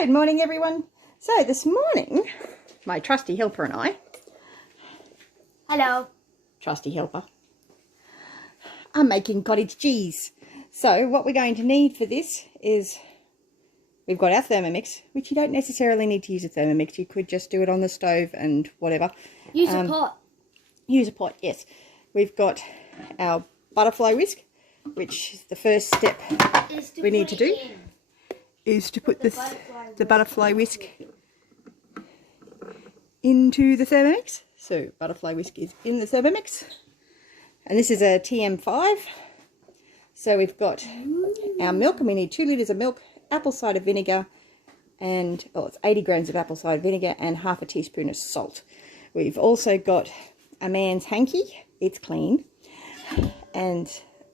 Good morning, everyone. So this morning, my trusty helper and I, hello, trusty helper, are making cottage cheese. So what we're going to need for this is, we've got our Thermomix, which you don't necessarily need to use a Thermomix. You could just do it on the stove and whatever. Use a pot. Use a pot, yes. We've got our butterfly whisk, which is the first step we need to do. Is to put the butterfly whisk into the Thermomix. So butterfly whisk is in the Thermomix, and this is a TM5. So we've got our milk, and we need 2 litres of milk, apple cider vinegar, and it's 80 grams of apple cider vinegar and half a teaspoon of salt. We've also got a man's hanky, it's clean, and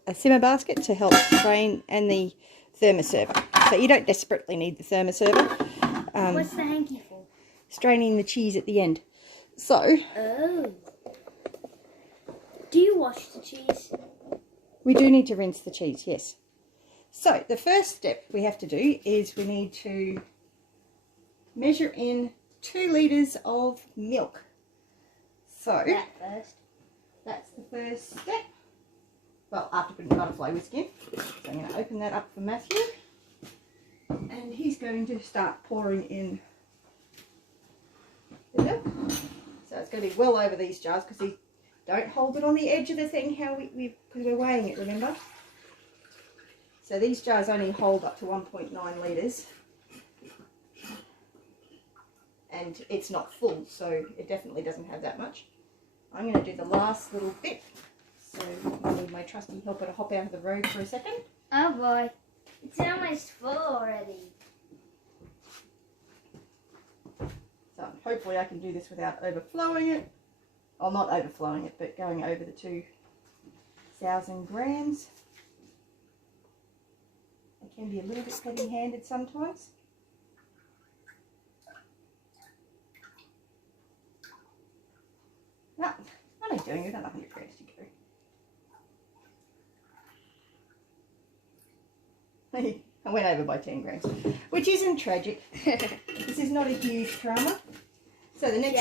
a simmer basket to help strain, and the thermoserver. So you don't desperately need the thermoserver. What's the hanky for? Straining the cheese at the end. So. Oh. Do you wash the cheese? We do need to rinse the cheese, yes. So the first step we have to do is we need to measure in 2 litres of milk. So that's the first step. Well, after putting the butterfly whisk in. So I'm going to open that up for Matthew. And he's going to start pouring in the milk. So it's going to be well over these jars, because don't hold it on the edge of the thing because we're weighing it, remember? So these jars only hold up to 1.9 litres. And it's not full, so it definitely doesn't have that much. I'm going to do the last little bit. So I need my trusty helper to hop out of the road for a second. Oh boy, it's almost full already. So hopefully I can do this without overflowing it. Well, not overflowing it, but going over the 2,000 grams. It can be a little bit heavy-handed sometimes. No, I'm only doing it at 100 grams to go. I went over by 10 grams, which isn't tragic. This is not a huge drama. So the next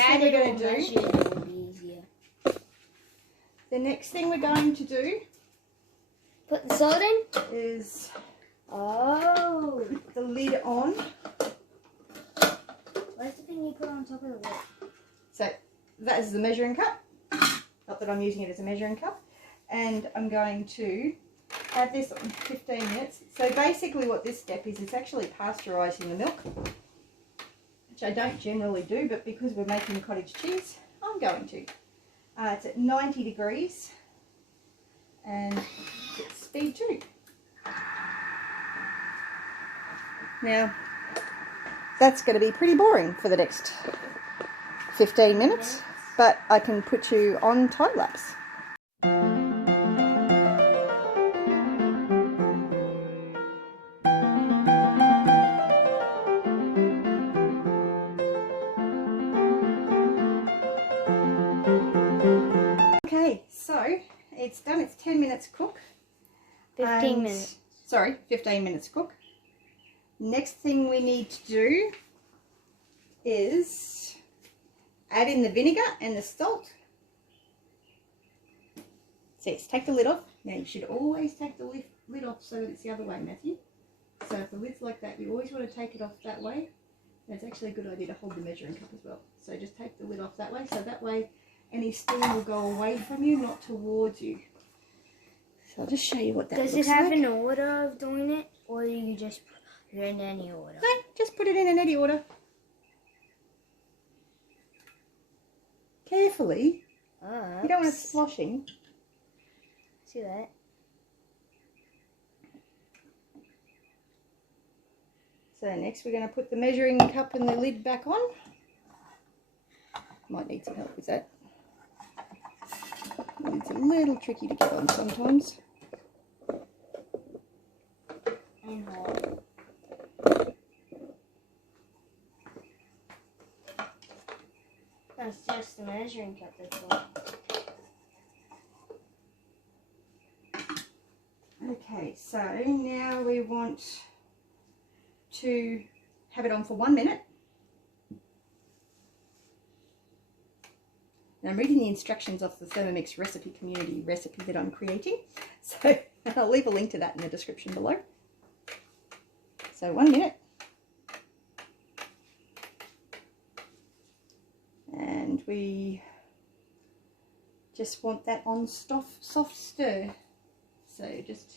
thing we're going to do, Put the salt in, is put the lid on. Where's the thing you put on top of the lid? So that is the measuring cup. Not that I'm using it as a measuring cup. And I'm going to have this on 15 minutes. So basically what this step is, it's actually pasteurising the milk, which I don't generally do, but because we're making cottage cheese, I'm going to. It's at 90 degrees and it's speed 2. Now, that's going to be pretty boring for the next 15 minutes, but I can put you on time lapse. Okay, so it's done its 10 minutes cook. 15 minutes. Sorry, 15 minutes cook. Next thing we need to do is add in the vinegar and the salt. So let's take the lid off. Now you should always take the lid off so that it's the other way, Matthew. So if the lid's like that, you always want to take it off that way. And it's actually a good idea to hold the measuring cup as well. So just take the lid off that way, so that way any steam will go away from you, not towards you. So I'll just show you what that looks like. Does it have an order of doing it, or do you just put it in any order? No, just put it in any order. Carefully. You don't want it sloshing. See that? So next we're going to put the measuring cup and the lid back on. Might need some help with that. It's a little tricky to get on sometimes. And hold. That's just the measuring cup, that's all. Okay, so now we want to have it on for 1 minute. And I'm reading the instructions of the Thermomix recipe community recipe that I'm creating. So I'll leave a link to that in the description below. So 1 minute. And we just want that on soft stir. So just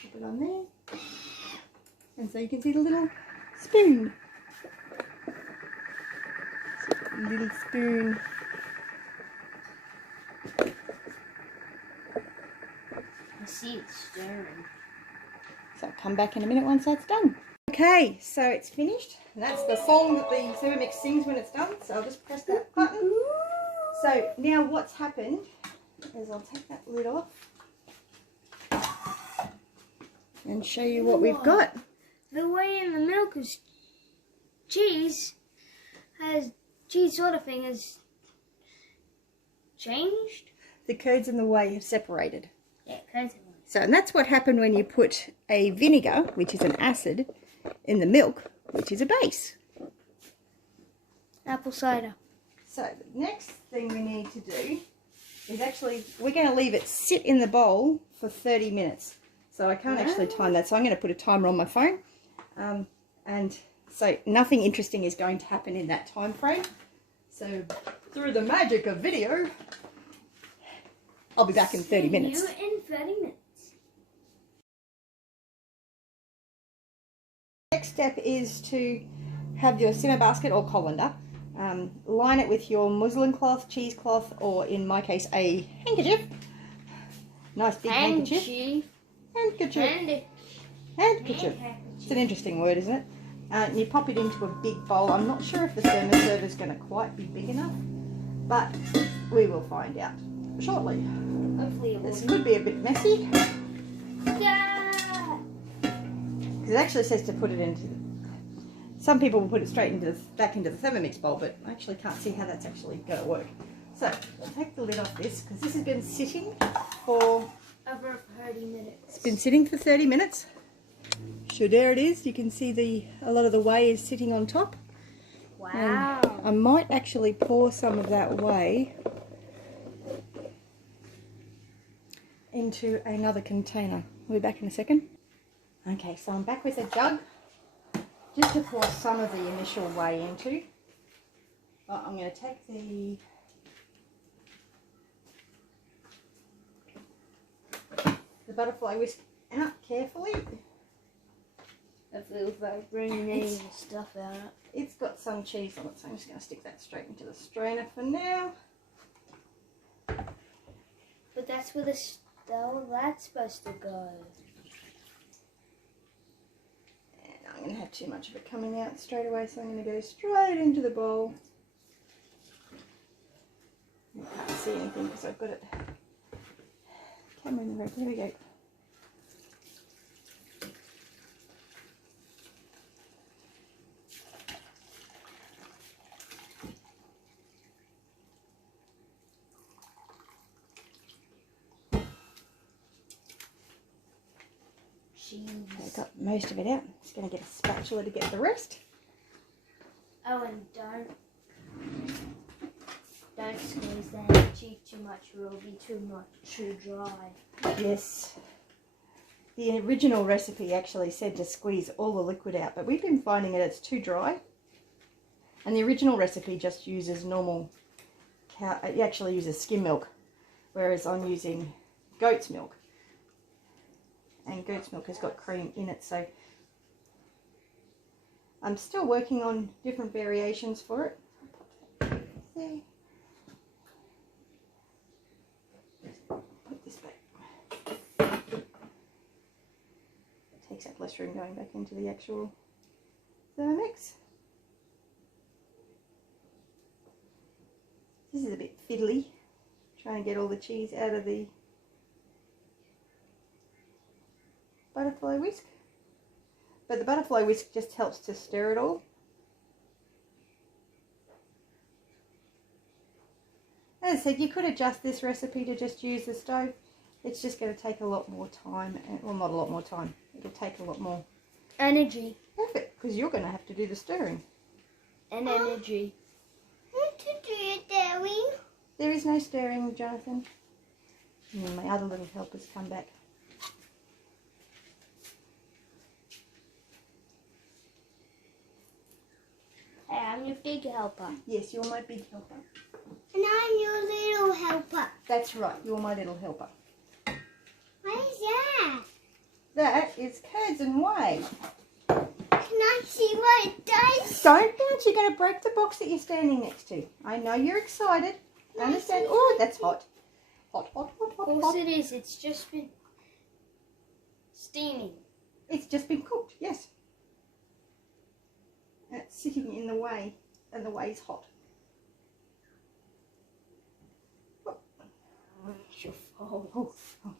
put it on there. And so you can see the little spoon. Little spoon. I see it stirring. So I'll come back in a minute once that's done. Okay, so it's finished. And that's the song that the Thermomix sings when it's done. So I'll just press that button. So now what's happened is I'll take that lid off and show you what we've got. The whey in the milk is cheese sort of thing has changed. The curds and the whey have separated. Yeah, curds and whey. So, and that's what happened when you put a vinegar, which is an acid, in the milk, which is a base. Apple cider. So the next thing we need to do is actually, we're going to leave it sit in the bowl for 30 minutes. So I can't actually time that, so I'm going to put a timer on my phone. And so nothing interesting is going to happen in that time frame. So through the magic of video, I'll be back in 30 minutes. See you in 30 minutes. Next step is to have your simmer basket or colander. Line it with your muslin cloth, cheesecloth, or in my case a handkerchief. Nice big handkerchief. Handkerchief. Handkerchief. It's an interesting word, isn't it? And you pop it into a big bowl. I'm not sure if the thermos server is going to quite be big enough, but we will find out shortly. Hopefully it will. This could be a bit messy. Yeah. Because it actually says to put it into. Some people will put it straight into back into the Thermomix bowl, but I actually can't see how that's actually going to work. So I'll take the lid off this because this has been sitting for over 30 minutes. It's been sitting for 30 minutes. So there it is. You can see a lot of the whey is sitting on top. Wow. And I might actually pour some of that whey into another container. We'll be back in a second. Okay, so I'm back with a jug just to pour some of the initial whey into. I'm going to take the butterfly whisk out carefully. It feels like bringing any of the stuff out. It's got some cheese on it, so I'm just going to stick that straight into the strainer for now. But that's where that's supposed to go. And I'm going to have too much of it coming out straight away, so I'm going to go straight into the bowl. I can't see anything because I've got it. Camera in the road. There we go. I got most of it out. Just going to get a spatula to get the rest. Oh, and don't squeeze that too much, or it'll be too dry. Yes. The original recipe actually said to squeeze all the liquid out, but we've been finding it's too dry. And the original recipe just uses normal cow. It actually uses skim milk, whereas I'm using goat's milk. And goat's milk has got cream in it, so I'm still working on different variations for it. There. Put this back. Takes up less room going back into the actual Thermomix. This is a bit fiddly, trying to get all the cheese out of the butterfly whisk, but the butterfly whisk just helps to stir it all. As I said, you could adjust this recipe to just use the stove. It's just going to take a lot more time, well, not a lot more time, it'll take a lot more energy. Perfect, because you're going to have to do the stirring. And energy. Want to do your stirring? There is no stirring, Jonathan. And then my other little helpers come back. Hey, I'm your big helper. Yes, you're my big helper. And I'm your little helper. That's right, you're my little helper. What is that? That is curds and whey. Can I see what it does? Don't bounce, you're going to break the box that you're standing next to. I know you're excited. I understand. Oh, that's hot. Hot, hot, hot, hot, Of hot. course it is. It's just been steaming. It's just been cooked, yes. And it's sitting in the whey, and the whey's hot. Oh. It's your fault. Oh, oh.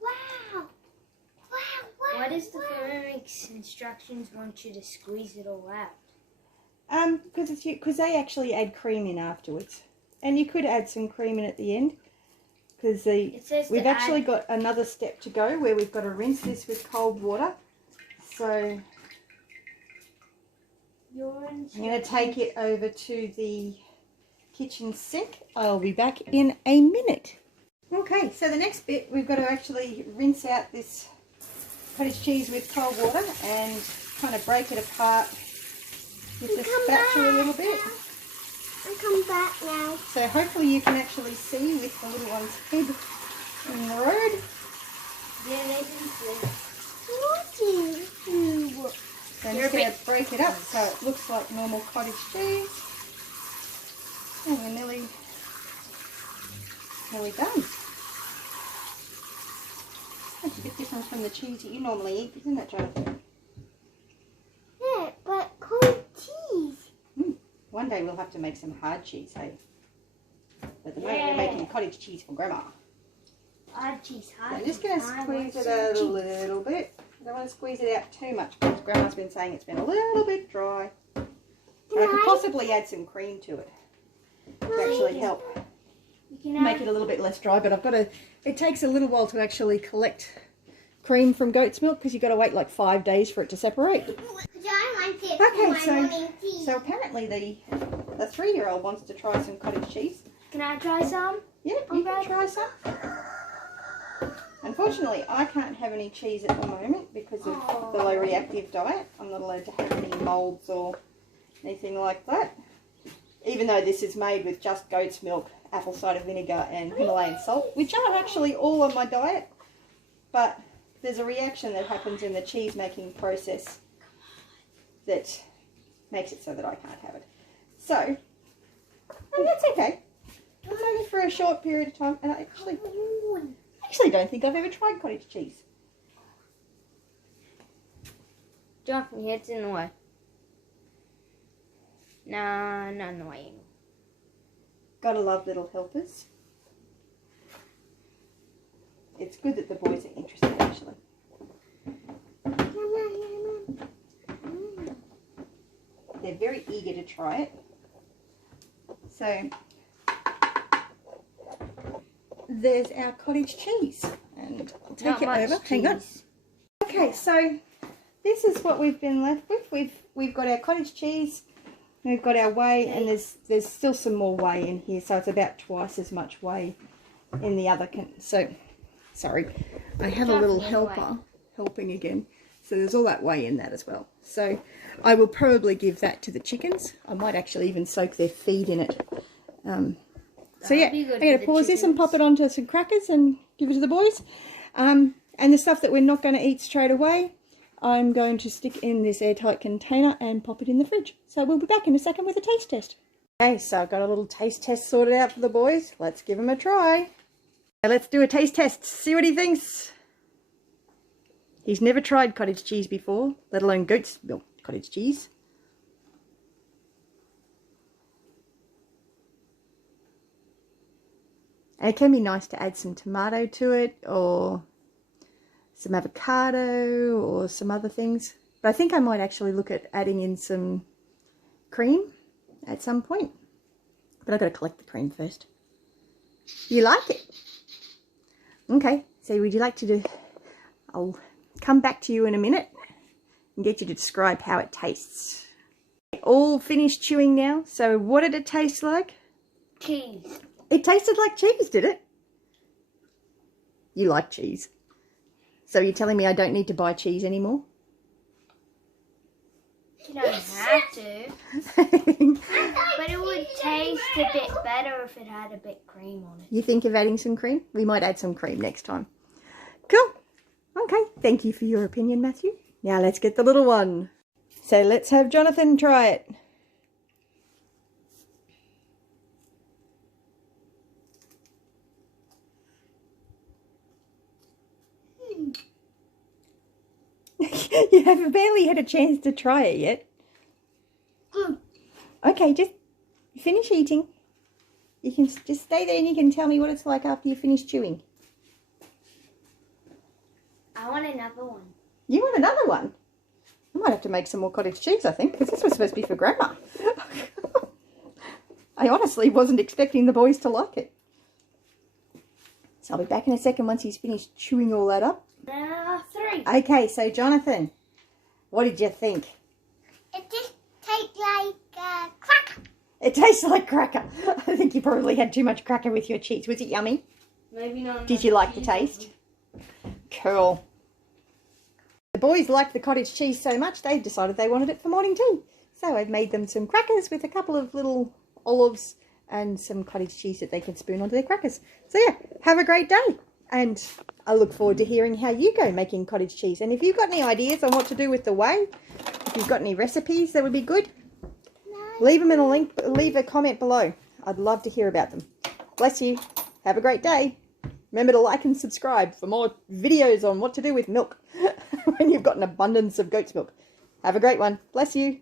Wow. Wow, wow. Why does the Thermomix instructions want you to squeeze it all out? Because they actually add cream in afterwards, and you could add some cream in at the end. Because we've actually got another step to go where we've got to rinse this with cold water. So I'm going to take it over to the kitchen sink. I'll be back in a minute. Okay, so the next bit, we've got to actually rinse out this cottage cheese with cold water and kind of break it apart with the spatula a little bit. I'll come back now. So hopefully you can actually see with the little one's head in the road. Yeah, they can see. So I'm just going to break it up so it looks like normal cottage cheese. And we're nearly done. That's a bit different from the cheese that you normally eat, isn't it, Jonathan? Yeah, but cold cheese. One day we'll have to make some hard cheese, hey? But at the moment we're making cottage cheese for Grandma. Hard cheese, So hard I'm just going to squeeze it out a little bit. I don't want to squeeze it out too much because Grandma's been saying it's been a little bit dry. I could possibly add some cream to it to actually help make it a little bit less dry, but it takes a little while to actually collect cream from goat's milk because you've got to wait like 5 days for it to separate. Okay, so apparently the 3-year-old wants to try some cottage cheese. Can I try some? Yeah, you can try some. Unfortunately, I can't have any cheese at the moment because of the low reactive diet. I'm not allowed to have any moulds or anything like that. Even though this is made with just goat's milk, apple cider vinegar and Himalayan salt, which are actually all on my diet. But there's a reaction that happens in the cheese making process that makes it so that I can't have it. So, and that's okay. It's only for a short period of time, and I actually don't think I've ever tried cottage cheese. Jonathan, your head's in the way. Nah, not in the way anymore. Gotta love little helpers. It's good that the boys are interested, actually. They're very eager to try it. So there's our cottage cheese, and I'll take it over. Hang on. Okay, so this is what we've been left with. We've got our cottage cheese, we've got our whey, and there's still some more whey in here, so it's about twice as much whey in the other so sorry, I have a little helper helping again. So there's all that whey in that as well. So I will probably give that to the chickens. I might actually even soak their feed in it. So yeah, I'm going to pause this and pop it onto some crackers and give it to the boys. And the stuff that we're not going to eat straight away, I'm going to stick in this airtight container and pop it in the fridge. So we'll be back in a second with a taste test. Okay, so I've got a little taste test sorted out for the boys. Let's give them a try. Now let's do a taste test. See what he thinks. He's never tried cottage cheese before, let alone goat's milk cottage cheese. And it can be nice to add some tomato to it, or some avocado, or some other things. But I think I might actually look at adding in some cream at some point. But I've got to collect the cream first. You like it? Okay, so would you like to do... I'll come back to you in a minute and get you to describe how it tastes. All finished chewing now. So what did it taste like? Cheese. It tasted like cheese, did it? You like cheese. So you're telling me I don't need to buy cheese anymore? You don't have to. But it would taste a bit better if it had a bit cream on it. You think of adding some cream? We might add some cream next time. Cool. Okay, thank you for your opinion, Matthew. Now let's get the little one. So let's have Jonathan try it. You haven't barely had a chance to try it yet. Good. Okay, just finish eating. You can just stay there and you can tell me what it's like after you finish chewing. I want another one. You want another one? I might have to make some more cottage cheese, I think, because this was supposed to be for Grandma. I honestly wasn't expecting the boys to like it. So I'll be back in a second once he's finished chewing all that up. 3. Okay, so Jonathan, what did you think? It just tastes like cracker. It tastes like cracker. I think you probably had too much cracker with your cheese. Was it yummy? Maybe not. Did you like the taste? Cool. The boys liked the cottage cheese so much they decided they wanted it for morning tea. So I've made them some crackers with a couple of little olives and some cottage cheese that they can spoon onto their crackers. So yeah, have a great day. And I look forward to hearing how you go making cottage cheese. And if you've got any ideas on what to do with the whey, if you've got any recipes that would be good, leave them in a link, leave a comment below. I'd love to hear about them. Bless you. Have a great day. Remember to like and subscribe for more videos on what to do with milk when you've got an abundance of goat's milk. Have a great one. Bless you.